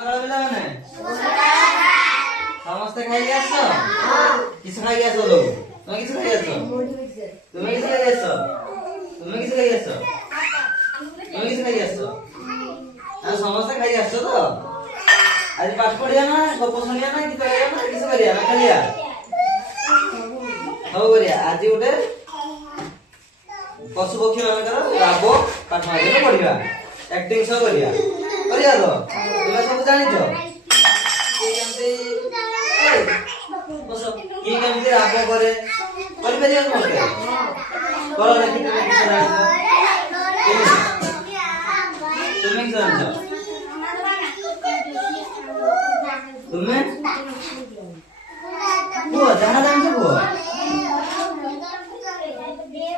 ପିଲାମାନେ ସମସ୍ତେ ଖାଇକି ଆସ କିସ ଖାଇକି ଆସ ଲୋ ତମେ କିସ ଖାଇକି ଆସ ତୁମେ କିସ ଖାଇକି ଆସ ତୁମେ କିସ ଖାଇକି ଆସ ତୁମେ କିସ ଖାଇକି ଆସ ଆଉ ସମସ୍ତେ ଖାଇକି ଆସ ତ ଆଜି ପାଠ ପଢିବା ନା ଗପ ଶୁଣିବା ନା ଗୀତ ଗାଇବା ନା କିସ କରିବା ନା ଖେଳିବା ହଉ କରିବା ଆଜି ଗୋଟେ ପଶୁ ପକ୍ଷୀ ମାନଙ୍କର ରାବ ପାଠ ମାଧ୍ୟମରେ ପଢିବା एक्टिंग सब करिया करिया तो तुम सब जानि छ की केमती राग करे करि परिया तुमके करो देखि तुम की जानि छ तुम्हें वो जहां जानि छ वो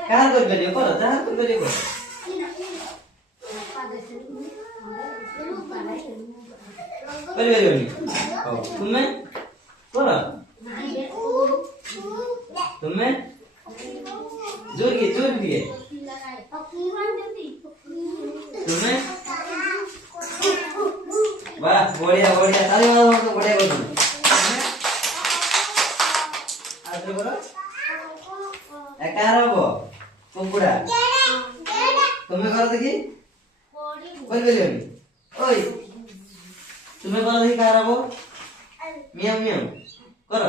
कहां कर परिया करो जहां कर परिया करो तुम्हें बोला तुम्हें जोर की तुम्हें वाह बढ़िया बढ़िया ताली मारो तो बढ़िया कर तुम आज करो एकार हो कुकुड़ा तुम्हें करो देखी बोल बोलियोनी ओय तुम्हें करो देखी कार हो मियां मियां करो